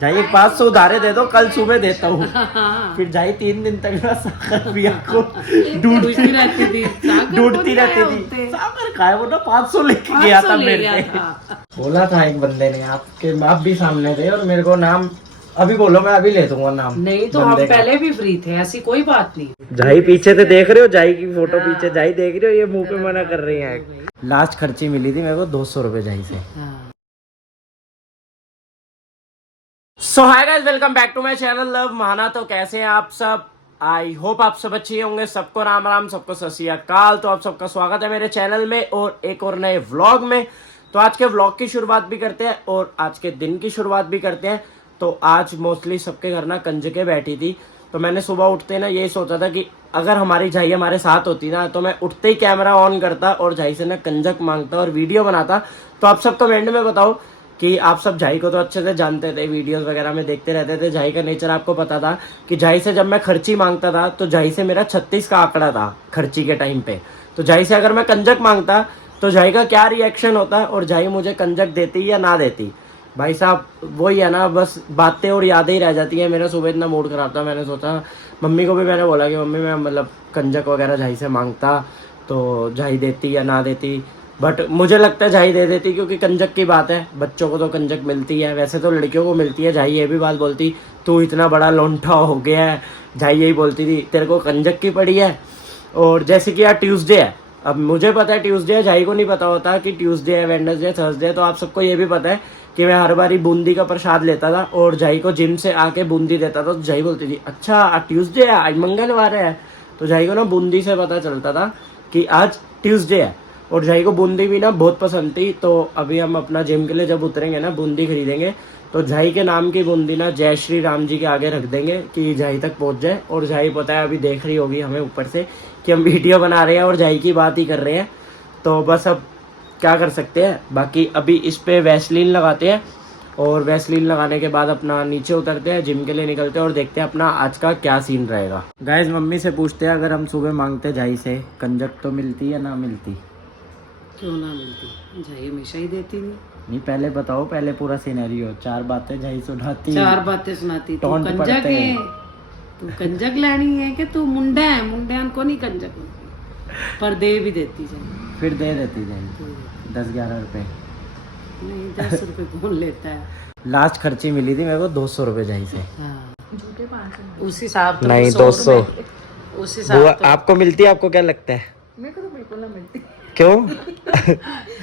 जाई 500 उधारे दे दो, कल सुबह देता हूँ। फिर जाई 3 दिन तक ना सागर भैया को ढूंढती रहती थी, सागर का है वो ना 500 लेके गया था मेरे पे। बोला था एक बंदे ने, आपके आप भी सामने थे, और मेरे को नाम अभी बोलो, मैं अभी ले दूंगा नाम। नहीं तो हम पहले भी फ्री थे, ऐसी कोई बात नहीं। जाई पीछे से देख रहे हो, जाई की फोटो पीछे जाई देख रहे हो, ये मुंह पे मना कर रही है। लास्ट खर्ची मिली थी मेरे को 200 रुपए जाई से। So hi guys, welcome back to my channel love महाना। तो कैसे हैं आप सब? आई होप आप सब अच्छे होंगे। सबको राम राम, सबको सत श्री अकाल। तो आप सबका स्वागत है मेरे चैनल में और एक और नए व्लॉग में। तो आज के व्लॉग की शुरुआत भी करते हैं और आज के दिन की शुरुआत भी करते हैं। तो आज मोस्टली सबके घर ना कंजकें बैठी थी, तो मैंने सुबह उठते ना यही सोचा था कि अगर हमारी झाई हमारे साथ होती ना, तो मैं उठते ही कैमरा ऑन करता और झाई से ना कंजक मांगता और वीडियो बनाता। तो आप सब कमेंट में बताओ कि आप सब झाई को तो अच्छे से जानते थे, वीडियोस वगैरह में देखते रहते थे, झाई का नेचर आपको पता था कि झाई से जब मैं खर्ची मांगता था तो झाई से मेरा 36 का आंकड़ा था खर्ची के टाइम पे। तो झाई से अगर मैं कंजक मांगता तो झाई का क्या रिएक्शन होता और झाई मुझे कंजक देती या ना देती। भाई साहब वही है ना, बस बातें और यादें ही रह जाती है। मेरा सुबह इतना मूड खराब था, मैंने सोचा, मम्मी को भी मैंने बोला कि मम्मी मैं मतलब कंजक वगैरह झाई से मांगता तो झाई देती या ना देती, बट मुझे लगता है झाई दे देती, क्योंकि कंजक की बात है, बच्चों को तो कंजक मिलती है, वैसे तो लड़कियों को मिलती है। झाई ये भी बात बोलती, तू इतना बड़ा लोंठा हो गया है, झाई यही बोलती थी, तेरे को कंजक की पड़ी है। और जैसे कि यार ट्यूसडे है, अब मुझे पता है ट्यूसडे है, झाई को नहीं पता होता कि ट्यूसडे है, वेडनेसडे, थर्सडे। तो आप सबको ये भी पता है कि मैं हर बारी बूंदी का प्रसाद लेता था और झाई को जिम से आके बूंदी देता था। तो झाई बोलती थी अच्छा आज ट्यूसडे है, आज मंगलवार है। तो झाई को ना बूंदी से पता चलता था कि आज ट्यूसडे है। और झाई को बूंदी भी ना बहुत पसंद थी। तो अभी हम अपना जिम के लिए जब उतरेंगे ना, बूंदी खरीदेंगे, तो झाई के नाम की बूंदी ना जय श्री राम जी के आगे रख देंगे कि झाई तक पहुंच जाए। और झाई पता है अभी देख रही होगी हमें ऊपर से कि हम वीडियो बना रहे हैं और झाई की बात ही कर रहे हैं। तो बस अब क्या कर सकते हैं। बाकी अभी इस पे वैसलीन लगाते हैं और वैसलीन लगाने के बाद अपना नीचे उतरते हैं, जिम के लिए निकलते हैं और देखते हैं अपना आज का क्या सीन रहेगा। गाइज मम्मी से पूछते हैं, अगर हम सुबह मांगते झाई से कंजक तो मिलती या ना मिलती? क्यों ना मिलती, झाई हमेशा ही देती नहीं पहले बताओ, पहले पूरा सिनेरियो। 4 बातें झाई सुनाती, 4 बातें सुनाती। तू टोंट कंजक पड़ते है, हैं। तू कंजक लेनी है कि तू मुंडा है? मुंडियान को नहीं कंजक मिलती, पर दे भी देती झाई। फिर दे देती झाई 10-11 रुपए। नहीं 10 रुपए कौन लेता है। लास्ट खर्ची मिली थी मेरे को 200 रुपए झाई से। झूठे 500 उस हिसाब तो नहीं 100 200 रुपए उस हिसाब तो आपको मिलती है? आपको क्या लगता है? मेरे को तो बिल्कुल ना मिलती। क्यों?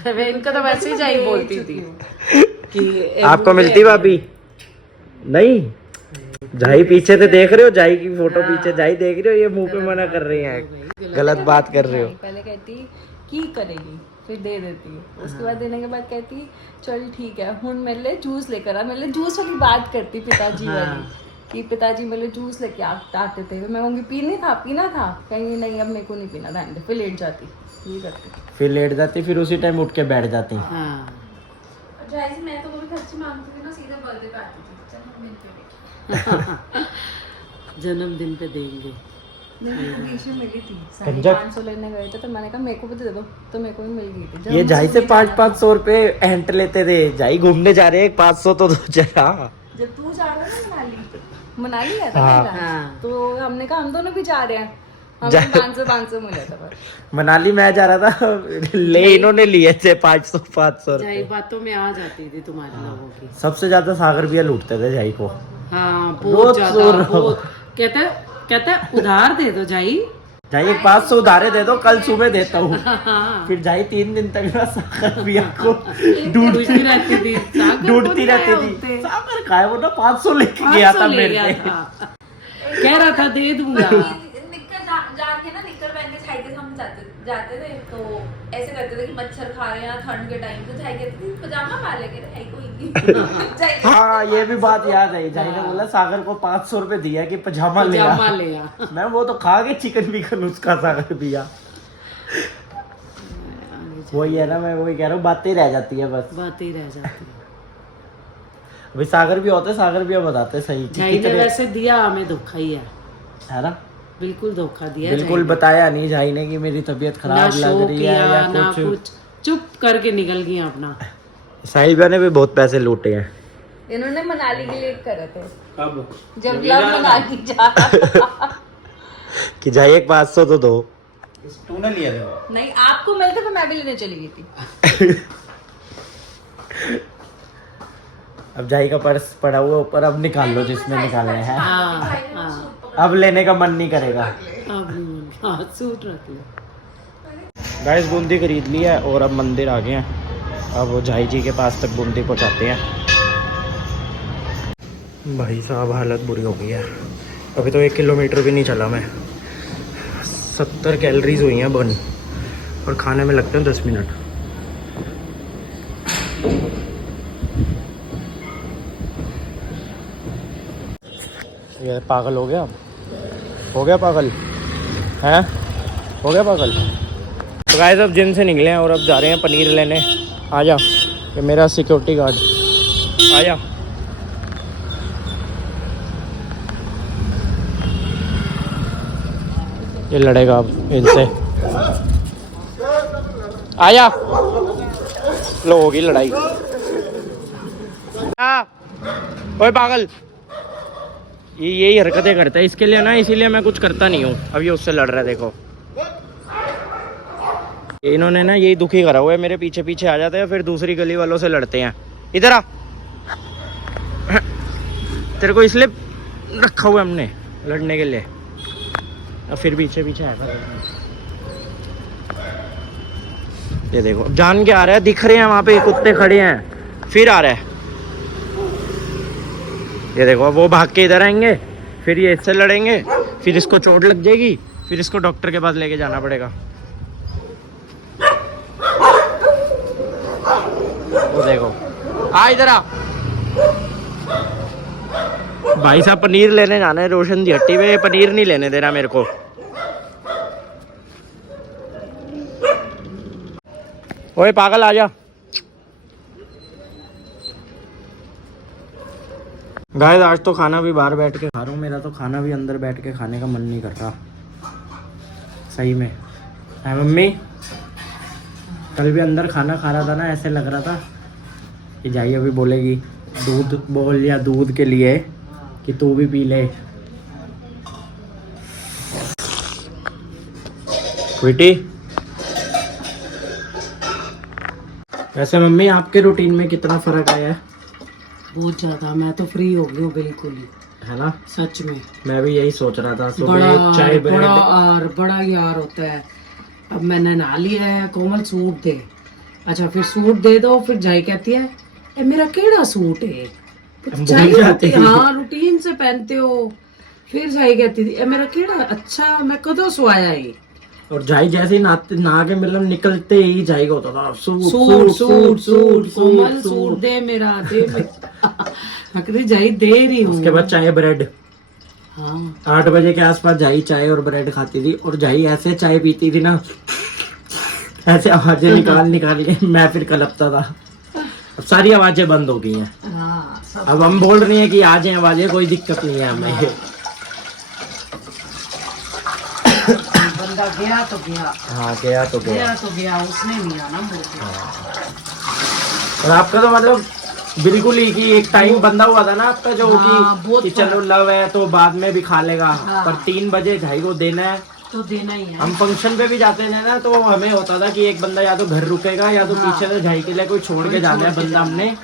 मैं इनका तो वैसे ही झाई बोलती थी कि आपको मिलती भाभी? नहीं, झाई पीछे से देख रहे हो, झाई की फोटो पीछे जाई देख रहे हो, ये मुंह पे मना कर रही है, गलत बात कर रहे हो। पहले कहती की करेगी, फिर दे देती है, उसके बाद देने के बाद कहती चल ठीक है हुन मेरे लिए जूस लेकर आ। मेरे लिए जूस वाली बात करती पिताजी वाली कि पिताजी मेरे लिए जूस लेके आते थे। मैं कहूँगी पीना था कहीं नहीं, अब मेरे को नहीं पीना था, फिर लेट जाती, ये करती, फिर लेट जाती, फिर उसी टाइम उठ के बैठ जाती। जैसे मैं तो कभी खर्ची मांगती थी ना, सीधा बर्थडे पे आती थी, जन्मदिन पे देंगे। मिली थी कंजक? 500 लेने गए थे, तो मैंने कहा मेरे को भी दे दो, तो मेरे को भी मिल गई थी। ये झाई से 500 रुपए एंट लेते थे। झाई घूमने जा रहे हैं, 500 तो दो जरा। जब तू जा रहा है ना मनाली है था तो हमने कहा हम दोनों भी जा रहे हैं, हमें 500 मिला था। मनाली मैं जा रहा था, ले इन्होंने लिए थे 500 झाई रुपए। बातों में आ जाती थी तुम्हारे लोगों की। सबसे ज्यादा सागर भैया लूटते थे झाई को। हाँ बहुत ज्यादा, बहुत। कहता है उधार दे दो झाई, झाई 500 उधारे दे दो, कल सुबह देता हूँ। फिर झाई 3 दिन तक ना सागर भैया को ढूंढती रहती थी, सागर का है वो ना 500 लेके गया था मेरे पे। कह रहा था दे दूंगा। जाके ना निक्कर पहन के झाई के हम जाते थे, तो ऐसे करते थे कि मच्छर खा रहे हैं ठंड के टाइम, तो झाई कहती थी पजामा पा लेके झाई को हाँ ये भी बात याद है, झाई ने बोला सागर को 500 रुपए दिया कि पजामा ले आ। मैं वो तो खा के चिकन विकन उसका सागर भैया। वही है ना, मैं वही कह रहा हूँ, बातें रह जाती है, बस बातें रह जाती है। अभी सागर भी होते, सागर भी बताते सही। झाई ने वैसे दिया हमें धोखा ही है ना, बिल्कुल धोखा दिया। बिल्कुल बताया नहीं झाई ने कि मेरी तबीयत खराब लग रही है या कुछ, चुप करके निकल गई अपना। साहिबा ने भी बहुत पैसे लूटे हैं। इन्होंने मनाली के लिए करे थे कब? जब लव मनाली जा रहा था। कि जाइए 500 तो दो। तूने लिया था? नहीं, आपको मिलते तो मैं भी लेने चली गई थी। अब जाई का पर्स पड़ा हुआ ऊपर, अब निकाल लो जिसमें निकालना है। हाँ अब लेने का मन नहीं करेगा। अब हाँ सूट रख लो। गाइस बूंदी खरीद ली है और अब मंदिर आ गए हैं। अब वो झाई जी के पास तक बूंदी पहुंचाते हैं। भाई साहब हालत बुरी हो गई है। अभी तो 1 किलोमीटर भी नहीं चला मैं। 70 कैलोरीज हुई हैं बर्न और खाने में लगते हैं 10 मिनट। ये पागल हो गया? हो गया पागल है? हो गया पागल? तो गाइस अब जिम से निकले हैं और अब जा रहे हैं पनीर लेने। आ जा, ये मेरा सिक्योरिटी गार्ड, आ जा। ये लड़ेगा अब इनसे, आ जा। लो होगी लड़ाई। ओए पागल, ये यही हरकतें करता है, इसके लिए ना, इसीलिए मैं कुछ करता नहीं हूँ। अब ये उससे लड़ रहा है, देखो। इन्होंने ना यही दुखी करा हुआ है, मेरे पीछे पीछे आ जाते हैं फिर दूसरी गली वालों से लड़ते हैं। इधर आ, तेरे को इसलिए रखा हुआ है हमने लड़ने के लिए, अब फिर पीछे पीछे आएगा। ये देखो जान के आ रहा है, दिख रहे हैं वहाँ पे कुत्ते खड़े हैं, फिर आ रहा है। ये देखो वो भाग के इधर आएंगे, फिर ये इससे लड़ेंगे, फिर इसको चोट लग जाएगी, फिर इसको डॉक्टर के पास लेके जाना पड़ेगा। वो देखो, आ इधर आ। भाई साहब पनीर लेने जाना है रोशन दी हट्टी पे, पनीर नहीं लेने देना मेरे को। ओए पागल आ जा। गाइस आज तो खाना भी बाहर बैठ के खा रहा हूँ, मेरा तो खाना भी अंदर बैठ के खाने का मन नहीं कर रहा सही में। है मम्मी, कल भी अंदर खाना खा रहा था ना, ऐसे लग रहा था कि जाइए अभी बोलेगी दूध बोल या दूध के लिए कि तू भी पी ले। बेटी वैसे मम्मी आपके रूटीन में कितना फर्क आया है? बहुत ज्यादा, मैं तो फ्री हो गई हूँ बिल्कुल ही, है ना? सच में। मैं भी यही सोच रहा था, सुबह बड़ा चाय बड़ा ब्रेड। और बड़ा यार होता है। अब मैंने नहा लिया है, कोमल सूट दे। अच्छा फिर सूट दे दो, फिर जाई कहती है ए मेरा केड़ा सूट है, भूल चाहिए जाती होती- थी। हाँ रूटीन से पहनते हो। फिर जाई कहती थी ए मेरा केड़ा, अच्छा मैं कदों सुआया है। और जाई जैसे ही नहा के मतलब निकलते ही जाई का होता था सूट सूट सूट सूट कोमल सूट दे मेरा, दे मेरा। मैं कहती जाई दे रही हूँ। उसके बाद चाय ब्रेड। हाँ 8 बजे के आसपास जाई चाय और ब्रेड खाती थी, और जाई ऐसे चाय पीती थी ना, ऐसे आवाजें निकाल निकाल के मैं फिर कलपता था। अब सारी आवाजें बंद हो गई हैं। हाँ सब अब हम बोल रही हैं कि आ जाए आवाजें, कोई दिक्कत नहीं है हमें। बंदा गया तो गया, हाँ गया तो गया। गया तो गया, उसने नहीं आना मुड़ के। और आपका तो मतलब बिल्कुल ही कि एक टाइम बंधा हुआ था ना आपका, जो हाँ, बहुत कि चलो लव है तो बाद में भी खा लेगा, हाँ। पर 3 बजे भाई को देना है। तो देना ही है। हम फंक्शन पे भी जाते थे ना, तो हमें होता था कि एक बंदा या तो घर रुकेगा या तो हाँ। पीछे से झाई के लिए कोई छोड़ के जाना है बंदा हमने,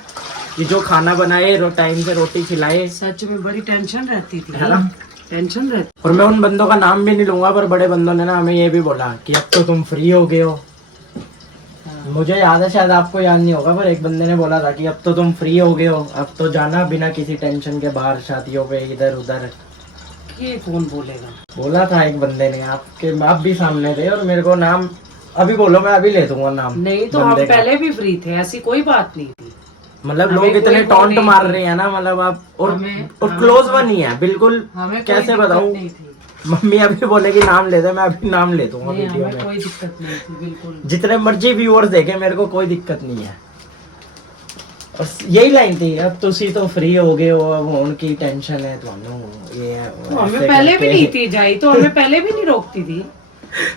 कि जो खाना बनाए टाइम से रोटी खिलाए। सच में बड़ी टेंशन रहती थी, है ना? टेंशन रहती। और मैं उन बंदों का नाम भी नहीं लूंगा, पर बड़े बंदों ने ना हमें ये भी बोला कि अब तो तुम फ्री हो गए हो। मुझे याद है, शायद आपको याद नहीं होगा, पर एक बंदे ने बोला था कि अब तो तुम फ्री हो गए हो, अब तो जाना बिना किसी टेंशन के बाहर शादियों पे इधर उधर। ये कौन बोलेगा? बोला था एक बंदे ने, आपके आप भी सामने थे, और मेरे को नाम अभी बोलो, मैं अभी ले दूंगा नाम। नहीं तो हम बंदे का। पहले भी फ्री थे, ऐसी कोई बात नहीं थी। मतलब हमें लोग इतने कोई टॉन्ट नहीं मार थी। रहे हैं ना, मतलब आप और हमें क्लोज वन ही है बिल्कुल। हमें कोई कैसे दिक्कत बताऊं? नहीं थी। मम्मी अभी बोलेगी नाम ले दे, मैं अभी नाम ले दूंगा नहीं वीडियो हमें में। कोई दिक्कत नहीं थी बिल्कुल। जितने मर्जी व्यूअर्स देखे, मेरे को कोई दिक्कत नहीं है। और यही लाइन थी, अब तुसी तो फ्री हो गए हो, अब उनकी टेंशन है ਤੁਹਾਨੂੰ, ये है तो हमें पहले भी नहीं थी जाई, तो हमें पहले भी नहीं रोकती थी।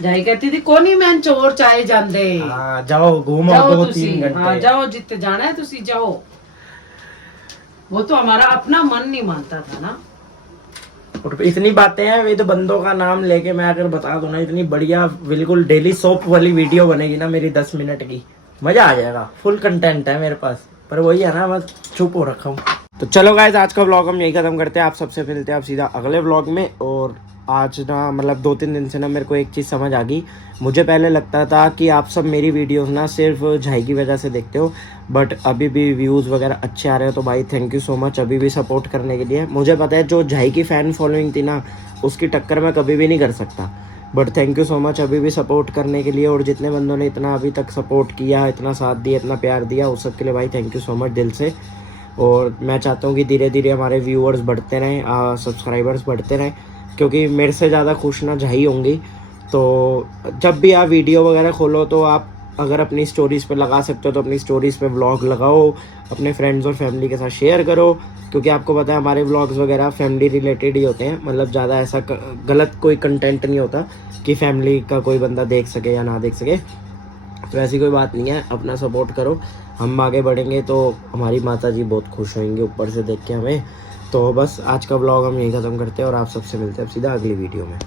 जाई कहती थी कोनी मैं चोर चाहे जांदे, हाँ जाओ घूमो जाओ 2-3 तुसी, हाँ घंटे। जाओ जिते जाना है तुसी जाओ। वो तो हमारा अपना मन नहीं मानता था ना। और इतनी बातें हैं, वे तो बंदों का नाम लेके मैं अगर बता दूं ना, इतनी बढ़िया बिल्कुल डेली सोप वाली वीडियो बनेगी ना मेरी 10 मिनट की, मजा आ जाएगा। फुल कंटेंट है मेरे पास, पर वही है ना, बस चुप हो रखा हूँ। तो चलो गाइस, आज का व्लॉग हम यही खत्म करते हैं। आप सबसे मिलते हैं आप सीधा अगले व्लॉग में। और आज ना मतलब 2-3 दिन से ना मेरे को एक चीज़ समझ आ गई। मुझे पहले लगता था कि आप सब मेरी वीडियोस ना सिर्फ झाई की वजह से देखते हो, बट अभी भी व्यूज़ वगैरह अच्छे आ रहे हैं, तो भाई थैंक यू सो मच अभी भी सपोर्ट करने के लिए। मुझे पता है जो झाई की फ़ैन फॉलोइंग थी ना, उसकी टक्कर मैं कभी भी नहीं कर सकता, but thank you so much अभी भी सपोर्ट करने के लिए। और जितने बंदों ने इतना अभी तक सपोर्ट किया, इतना साथ दिया, इतना प्यार दिया, उस सब के लिए भाई थैंक यू सो मच दिल से। और मैं चाहता हूँ कि धीरे धीरे हमारे व्यूअर्स बढ़ते रहें, सब्सक्राइबर्स बढ़ते रहें, क्योंकि मेरे से ज़्यादा खुश ना झाई होंगी। तो जब भी आप वीडियो वगैरह खोलो तो आप अगर अपनी स्टोरीज़ पे लगा सकते हो तो अपनी स्टोरीज़ पे व्लॉग लगाओ, अपने फ्रेंड्स और फैमिली के साथ शेयर करो, क्योंकि आपको पता है हमारे व्लॉग्स वगैरह फैमिली रिलेटेड ही होते हैं। मतलब ज़्यादा ऐसा गलत कोई कंटेंट नहीं होता कि फैमिली का कोई बंदा देख सके या ना देख सके, तो ऐसी कोई बात नहीं है। अपना सपोर्ट करो, हम आगे बढ़ेंगे तो हमारी माता जी बहुत खुश होंगी ऊपर से देख के हमें। तो बस आज का व्लॉग हम यहीं ख़त्म करते हैं और आप सबसे मिलते हैं अब सीधा अगली वीडियो में।